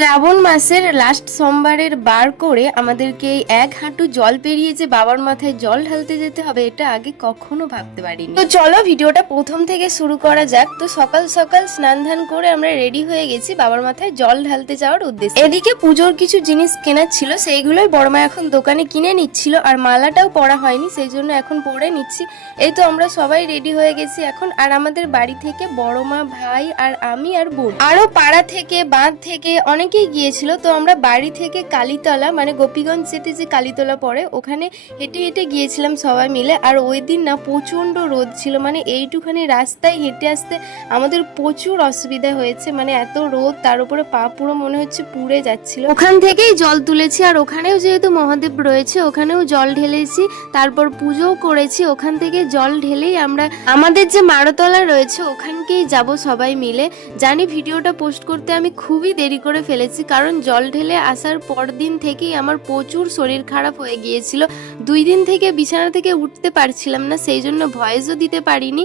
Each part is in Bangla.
শ্রাবণ মাসের লাস্ট সোমবারের বার করে আমাদেরকে এই এক হাঁটু জল পেরিয়ে যে বাবার মাথায় জল ঢালতে যেতে হবে, এটা আগে কখনো ভাবতে পারিনি। তো চলো ভিডিওটা প্রথম থেকে শুরু করা যাক। তো সকাল সকাল স্নান ধান করে আমরা রেডি হয়ে গেছি বাবার মাথায় জল ঢালতে যাওয়ার উদ্দেশ্যে। এদিকে পুজোর কিছু জিনিস কেনার ছিল, সেইগুলোই বড়মা এখন দোকানে কিনে নিচ্ছিল। আর মালাটাও পরা হয়নি, সেই জন্য এখন পরে নিচ্ছি। এই তো আমরা সবাই রেডি হয়ে গেছি এখন। আর আমাদের বাড়ি থেকে বড়মা, ভাই আর আমি আর বোন, আরো পাড়া থেকে বাঁধ থেকে অনেকেই গিয়েছিল। তো আমরা বাড়ি থেকে কালীতলা মানে গোপীগঞ্জ যেতে যে কালীতলা পড়ে, ওখানে হেঁটে হেঁটে গিয়েছিলাম সবাই মিলে। আর ওই দিন না প্রচন্ড রোদ ছিল, মানে এইটুখানি রাস্তায় হেঁটে আসতে আমাদের প্রচুর অসুবিধা হয়েছে। মানে এত রোদ, তার উপরে পা পুরো মনে হচ্ছে পুড়ে যাচ্ছিল। ওখান থেকেই জল তুলেছি, আর ওখানেও যেহেতু মহাদেব রয়েছে ওখানেও জল ঢেলেছি, তারপর পুজোও করেছি। ওখান থেকে জল ঢেলেই আমরা আমাদের যে মারতলা রয়েছে ওখানকেই যাব সবাই মিলে। জানি ভিডিওটা পোস্ট করতে আমি খুবই দেরি করে ফেলেছি, কারণ জল ঢেলে আসার পর দিন থেকেই আমার প্রচুর শরীর খারাপ হয়ে গিয়েছিল। 2 দিন থেকে বিছানা থেকে উঠতে পারছিলাম না, সেই জন্য ভয়েসও দিতে পারিনি।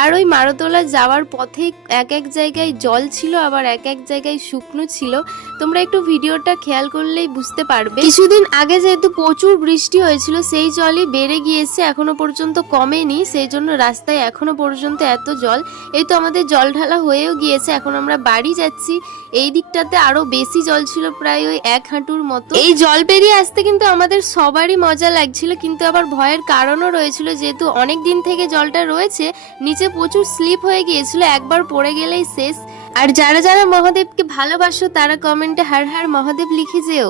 আর ওই মারতলা যাওয়ার পথে এক এক জায়গায় জল ছিল, আবার এক এক জায়গায় শুকনো ছিল। তোমরা একটু ভিডিওটা খেয়াল করলেই বুঝতে পারবে। কিছুদিন আগে যেহেতু প্রচুর বৃষ্টি হয়েছিল, সেই জলই বেড়ে গিয়েছে, এখনো পর্যন্ত কমেনি। সেই জন্য রাস্তায় এখনো পর্যন্ত এত জল। এই তো আমাদের জল ঢালা হয়েও গিয়েছে, এখন আমরা বাড়ি যাচ্ছি। এই দিকটাতে আরো বেশি জল ছিল, প্রায় ওই 1 হাঁটুর মতো। এই জল পেরিয়ে আসতে কিন্তু আমাদের সবারই মজা লাগছিল, কিন্তু আবার ভয়ের কারণও রয়েছিল, যেহেতু অনেক দিন থেকে জলটা রয়েছে। নিচে প্রচুর স্লিপ হয়ে গিয়েছিল, একবার পড়ে গেলেই শেষ। আর যারা যারা মহাদেবকে ভালোবাসো তারা কমেন্টে হর হর মহাদেব লিখে যেও।